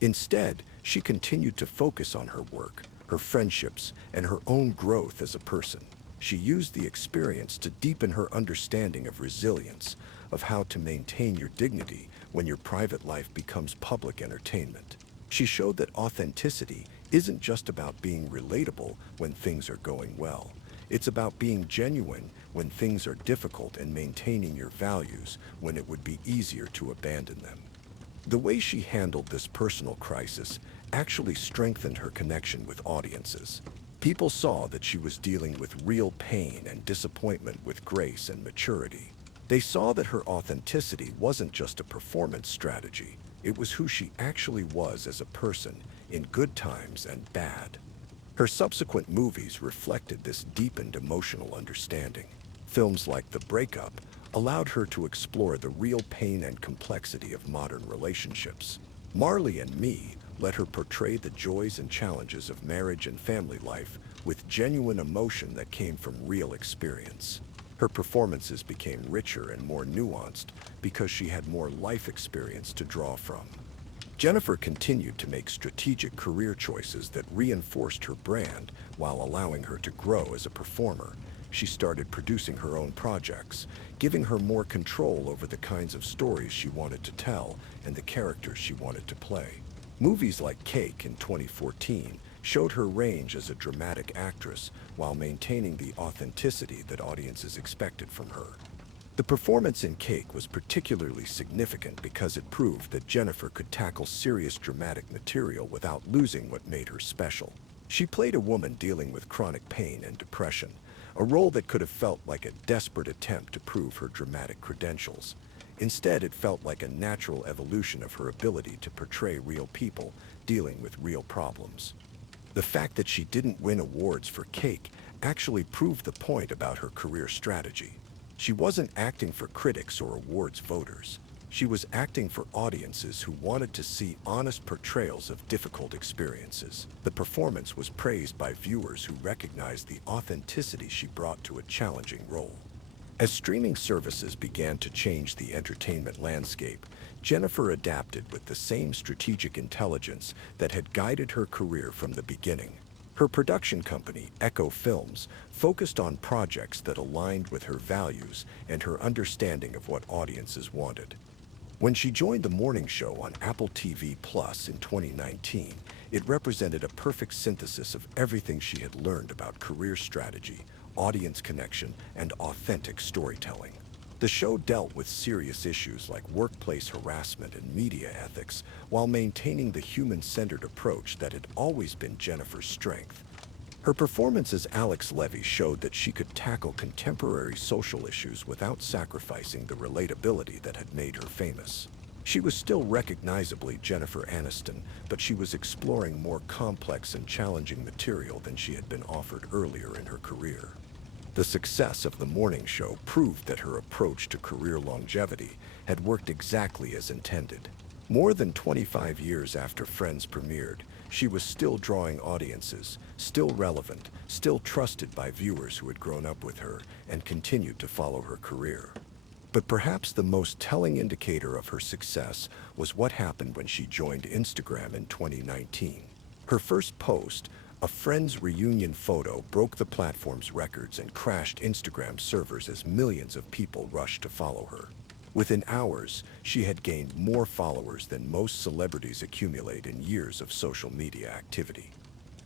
Instead, she continued to focus on her work, her friendships, and her own growth as a person. She used the experience to deepen her understanding of resilience, of how to maintain your dignity when your private life becomes public entertainment. She showed that authenticity isn't just about being relatable when things are going well. It's about being genuine when things are difficult and maintaining your values when it would be easier to abandon them. The way she handled this personal crisis actually strengthened her connection with audiences. People saw that she was dealing with real pain and disappointment with grace and maturity. They saw that her authenticity wasn't just a performance strategy. It was who she actually was as a person, in good times and bad. Her subsequent movies reflected this deepened emotional understanding. Films like The Breakup allowed her to explore the real pain and complexity of modern relationships. Marley and Me let her portray the joys and challenges of marriage and family life with genuine emotion that came from real experience. Her performances became richer and more nuanced because she had more life experience to draw from. Jennifer continued to make strategic career choices that reinforced her brand while allowing her to grow as a performer. She started producing her own projects, giving her more control over the kinds of stories she wanted to tell and the characters she wanted to play. Movies like Cake in 2014 showed her range as a dramatic actress while maintaining the authenticity that audiences expected from her. The performance in Cake was particularly significant because it proved that Jennifer could tackle serious dramatic material without losing what made her special. She played a woman dealing with chronic pain and depression, a role that could have felt like a desperate attempt to prove her dramatic credentials. Instead, it felt like a natural evolution of her ability to portray real people dealing with real problems. The fact that she didn't win awards for Cake actually proved the point about her career strategy. She wasn't acting for critics or awards voters. She was acting for audiences who wanted to see honest portrayals of difficult experiences. The performance was praised by viewers who recognized the authenticity she brought to a challenging role. As streaming services began to change the entertainment landscape, Jennifer adapted with the same strategic intelligence that had guided her career from the beginning. Her production company, Echo Films, focused on projects that aligned with her values and her understanding of what audiences wanted. When she joined the morning show on Apple TV Plus in 2019, it represented a perfect synthesis of everything she had learned about career strategy, audience connection, and authentic storytelling. The show dealt with serious issues like workplace harassment and media ethics while maintaining the human-centered approach that had always been Jennifer's strength. Her performance as Alex Levy showed that she could tackle contemporary social issues without sacrificing the relatability that had made her famous. She was still recognizably Jennifer Aniston, but she was exploring more complex and challenging material than she had been offered earlier in her career. The success of the morning show proved that her approach to career longevity had worked exactly as intended. More than 25 years after Friends premiered, she was still drawing audiences, still relevant, still trusted by viewers who had grown up with her and continued to follow her career. But perhaps the most telling indicator of her success was what happened when she joined Instagram in 2019. Her first post, a friend's reunion photo, broke the platform's records and crashed Instagram servers as millions of people rushed to follow her. Within hours, she had gained more followers than most celebrities accumulate in years of social media activity.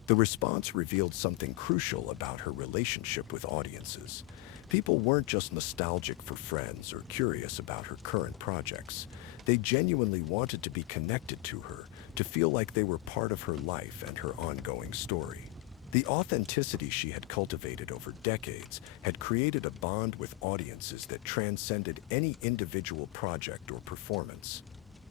The response revealed something crucial about her relationship with audiences. People weren't just nostalgic for friends or curious about her current projects. They genuinely wanted to be connected to her, to feel like they were part of her life and her ongoing story. The authenticity she had cultivated over decades had created a bond with audiences that transcended any individual project or performance.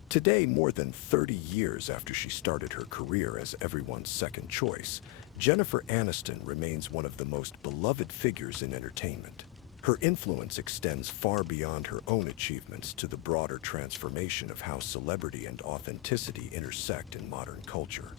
Today, more than 30 years after she started her career as everyone's second choice, Jennifer Aniston remains one of the most beloved figures in entertainment. Her influence extends far beyond her own achievements to the broader transformation of how celebrity and authenticity intersect in modern culture.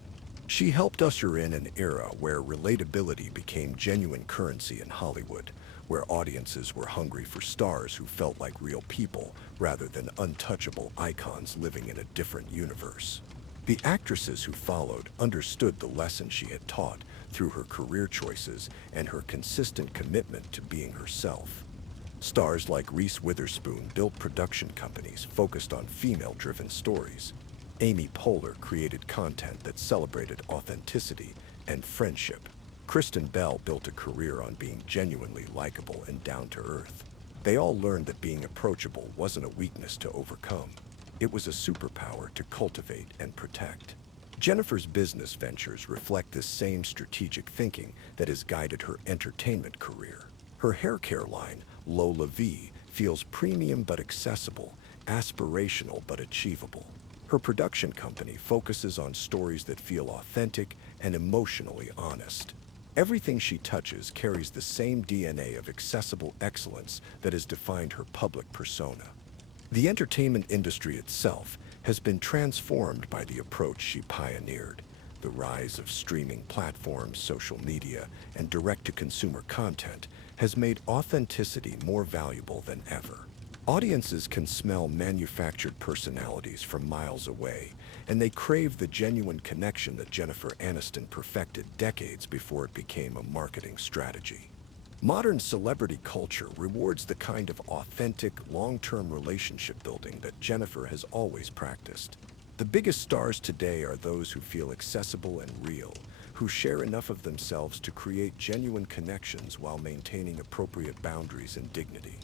She helped usher in an era where relatability became genuine currency in Hollywood, where audiences were hungry for stars who felt like real people rather than untouchable icons living in a different universe. The actresses who followed understood the lesson she had taught through her career choices and her consistent commitment to being herself. Stars like Reese Witherspoon built production companies focused on female-driven stories. Amy Poehler created content that celebrated authenticity and friendship. Kristen Bell built a career on being genuinely likable and down-to-earth. They all learned that being approachable wasn't a weakness to overcome. It was a superpower to cultivate and protect. Jennifer's business ventures reflect this same strategic thinking that has guided her entertainment career. Her hair care line, Lola V, feels premium but accessible, aspirational but achievable. Her production company focuses on stories that feel authentic and emotionally honest. Everything she touches carries the same DNA of accessible excellence that has defined her public persona. The entertainment industry itself has been transformed by the approach she pioneered. The rise of streaming platforms, social media, and direct-to-consumer content has made authenticity more valuable than ever. Audiences can smell manufactured personalities from miles away, and they crave the genuine connection that Jennifer Aniston perfected decades before it became a marketing strategy. Modern celebrity culture rewards the kind of authentic, long-term relationship building that Jennifer has always practiced. The biggest stars today are those who feel accessible and real, who share enough of themselves to create genuine connections while maintaining appropriate boundaries and dignity.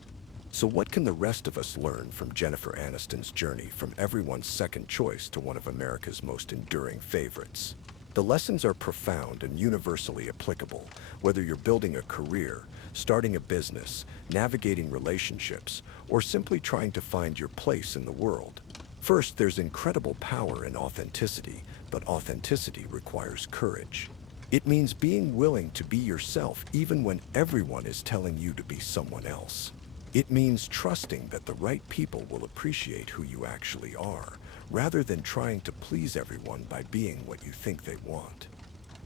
So what can the rest of us learn from Jennifer Aniston's journey from everyone's second choice to one of America's most enduring favorites? The lessons are profound and universally applicable, whether you're building a career, starting a business, navigating relationships, or simply trying to find your place in the world. First, there's incredible power in authenticity, but authenticity requires courage. It means being willing to be yourself even when everyone is telling you to be someone else. It means trusting that the right people will appreciate who you actually are, rather than trying to please everyone by being what you think they want.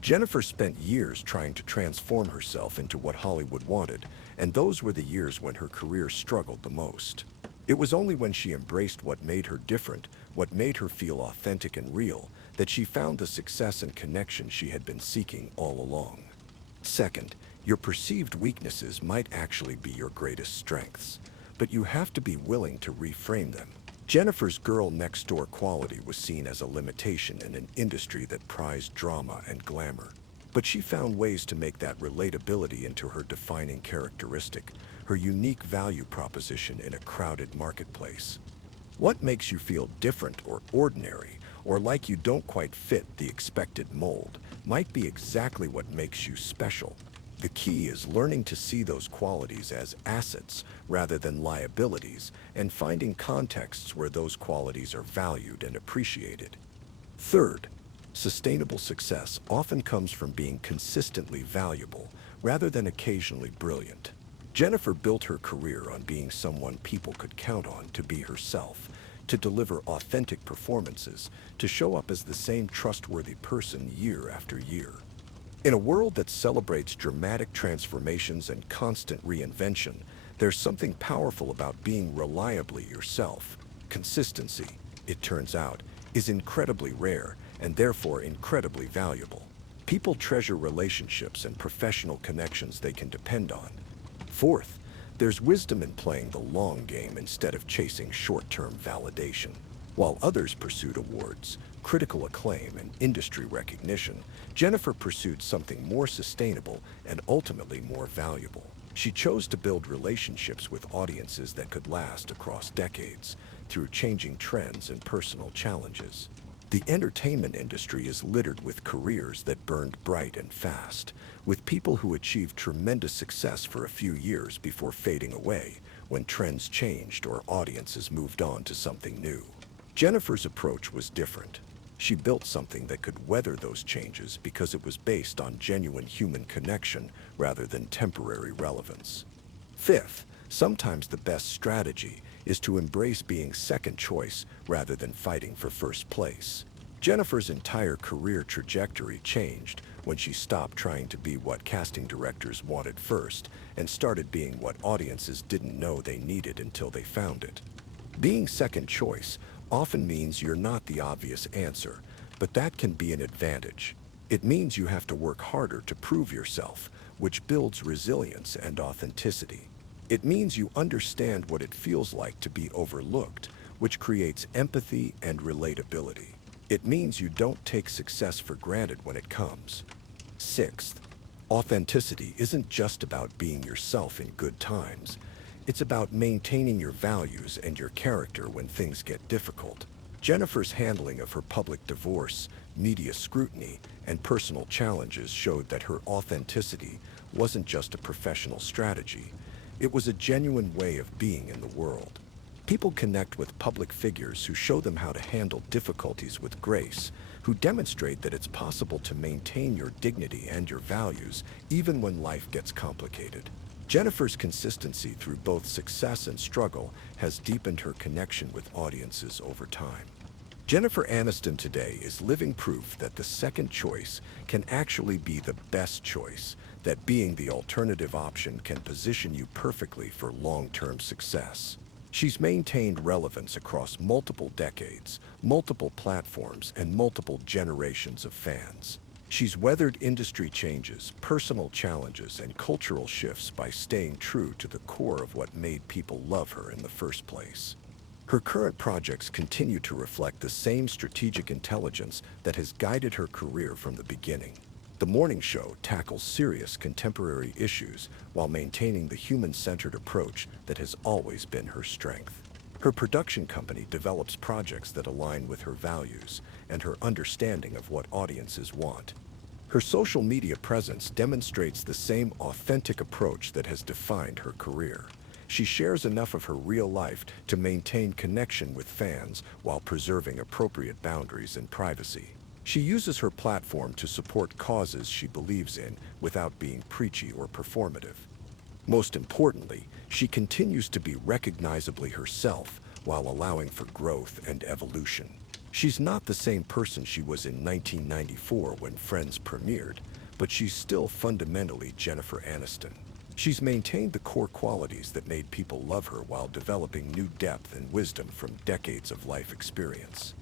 Jennifer spent years trying to transform herself into what Hollywood wanted, and those were the years when her career struggled the most. It was only when she embraced what made her different, what made her feel authentic and real, that she found the success and connection she had been seeking all along. Second, your perceived weaknesses might actually be your greatest strengths, but you have to be willing to reframe them. Jennifer's girl next door quality was seen as a limitation in an industry that prized drama and glamour. But she found ways to make that relatability into her defining characteristic, her unique value proposition in a crowded marketplace. What makes you feel different or ordinary, or like you don't quite fit the expected mold, might be exactly what makes you special. The key is learning to see those qualities as assets rather than liabilities, and finding contexts where those qualities are valued and appreciated. Third, sustainable success often comes from being consistently valuable rather than occasionally brilliant. Jennifer built her career on being someone people could count on to be herself, to deliver authentic performances, to show up as the same trustworthy person year after year. In a world that celebrates dramatic transformations and constant reinvention, there's something powerful about being reliably yourself. Consistency, it turns out, is incredibly rare, and therefore incredibly valuable. People treasure relationships and professional connections they can depend on. Fourth, there's wisdom in playing the long game instead of chasing short-term validation. While others pursued awards, critical acclaim, and industry recognition, Jennifer pursued something more sustainable and ultimately more valuable. She chose to build relationships with audiences that could last across decades through changing trends and personal challenges. The entertainment industry is littered with careers that burned bright and fast, with people who achieved tremendous success for a few years before fading away when trends changed or audiences moved on to something new. Jennifer's approach was different. She built something that could weather those changes because it was based on genuine human connection rather than temporary relevance. Fifth, sometimes the best strategy is to embrace being second choice rather than fighting for first place. Jennifer's entire career trajectory changed when she stopped trying to be what casting directors wanted first and started being what audiences didn't know they needed until they found it. Being second choice often means you're not the obvious answer, but that can be an advantage. It means you have to work harder to prove yourself, which builds resilience and authenticity. It means you understand what it feels like to be overlooked, which creates empathy and relatability. It means you don't take success for granted when it comes. Sixth, authenticity isn't just about being yourself in good times. It's about maintaining your values and your character when things get difficult. Jennifer's handling of her public divorce, media scrutiny, and personal challenges showed that her authenticity wasn't just a professional strategy. It was a genuine way of being in the world. People connect with public figures who show them how to handle difficulties with grace, who demonstrate that it's possible to maintain your dignity and your values even when life gets complicated. Jennifer's consistency through both success and struggle has deepened her connection with audiences over time. Jennifer Aniston today is living proof that the second choice can actually be the best choice, that being the alternative option can position you perfectly for long-term success. She's maintained relevance across multiple decades, multiple platforms, and multiple generations of fans. She's weathered industry changes, personal challenges, and cultural shifts by staying true to the core of what made people love her in the first place. Her current projects continue to reflect the same strategic intelligence that has guided her career from the beginning. The morning show tackles serious contemporary issues while maintaining the human-centered approach that has always been her strength. Her production company develops projects that align with her values and her understanding of what audiences want. Her social media presence demonstrates the same authentic approach that has defined her career. She shares enough of her real life to maintain connection with fans while preserving appropriate boundaries and privacy. She uses her platform to support causes she believes in without being preachy or performative. Most importantly, she continues to be recognizably herself while allowing for growth and evolution. She's not the same person she was in 1994 when Friends premiered, but she's still fundamentally Jennifer Aniston. She's maintained the core qualities that made people love her while developing new depth and wisdom from decades of life experience.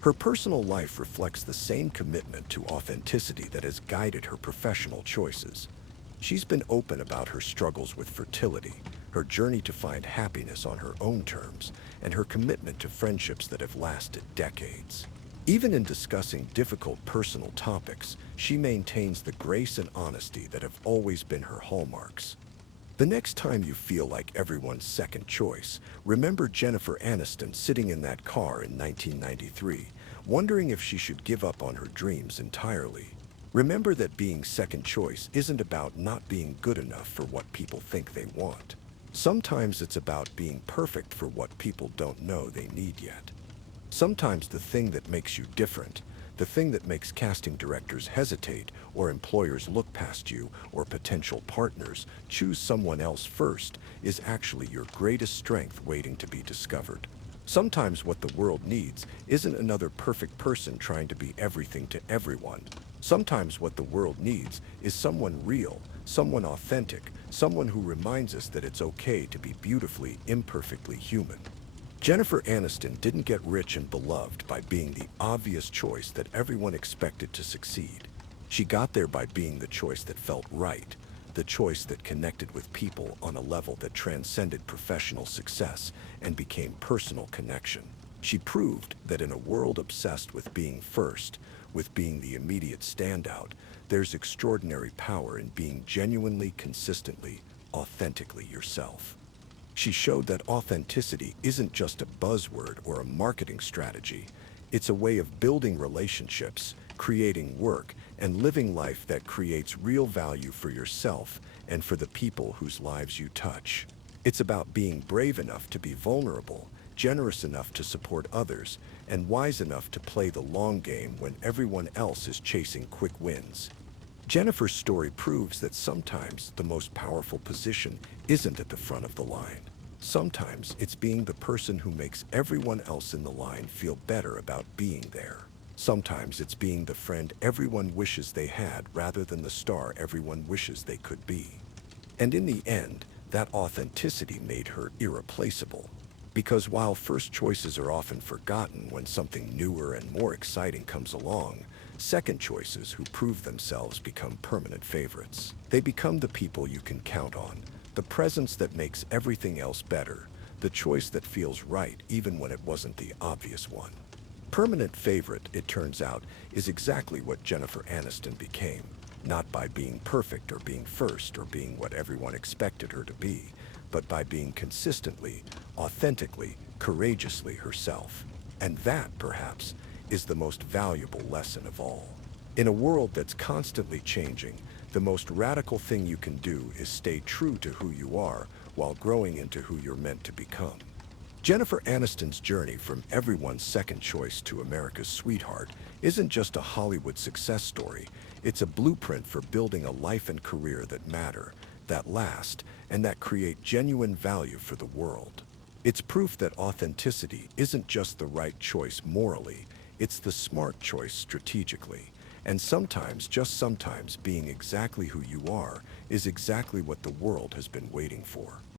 Her personal life reflects the same commitment to authenticity that has guided her professional choices. She's been open about her struggles with fertility, her journey to find happiness on her own terms, and her commitment to friendships that have lasted decades. Even in discussing difficult personal topics, she maintains the grace and honesty that have always been her hallmarks. The next time you feel like everyone's second choice, remember Jennifer Aniston sitting in that car in 1993, wondering if she should give up on her dreams entirely. Remember that being second choice isn't about not being good enough for what people think they want. Sometimes it's about being perfect for what people don't know they need yet. Sometimes the thing that makes you different, the thing that makes casting directors hesitate or employers look past you or potential partners choose someone else first, is actually your greatest strength waiting to be discovered. Sometimes what the world needs isn't another perfect person trying to be everything to everyone. Sometimes what the world needs is someone real, someone authentic, someone who reminds us that it's okay to be beautifully, imperfectly human. Jennifer Aniston didn't get rich and beloved by being the obvious choice that everyone expected to succeed. She got there by being the choice that felt right, the choice that connected with people on a level that transcended professional success and became personal connection. She proved that in a world obsessed with being first, with being the immediate standout, there's extraordinary power in being genuinely, consistently, authentically yourself. She showed that authenticity isn't just a buzzword or a marketing strategy. It's a way of building relationships, creating work, and living life that creates real value for yourself and for the people whose lives you touch. It's about being brave enough to be vulnerable, generous enough to support others, and wise enough to play the long game when everyone else is chasing quick wins. Jennifer's story proves that sometimes the most powerful position isn't at the front of the line. Sometimes it's being the person who makes everyone else in the line feel better about being there. Sometimes it's being the friend everyone wishes they had rather than the star everyone wishes they could be. And in the end, that authenticity made her irreplaceable. Because while first choices are often forgotten when something newer and more exciting comes along, second choices who prove themselves become permanent favorites. They become the people you can count on, the presence that makes everything else better, the choice that feels right even when it wasn't the obvious one. Permanent favorite, it turns out, is exactly what Jennifer Aniston became. Not by being perfect or being first or being what everyone expected her to be, but by being consistently, authentically, courageously herself. And that, perhaps, is the most valuable lesson of all. In a world that's constantly changing, the most radical thing you can do is stay true to who you are while growing into who you're meant to become. Jennifer Aniston's journey from everyone's second choice to America's sweetheart isn't just a Hollywood success story. It's a blueprint for building a life and career that matter, that last, and that create genuine value for the world. It's proof that authenticity isn't just the right choice morally, it's the smart choice strategically. And sometimes, just sometimes, being exactly who you are is exactly what the world has been waiting for.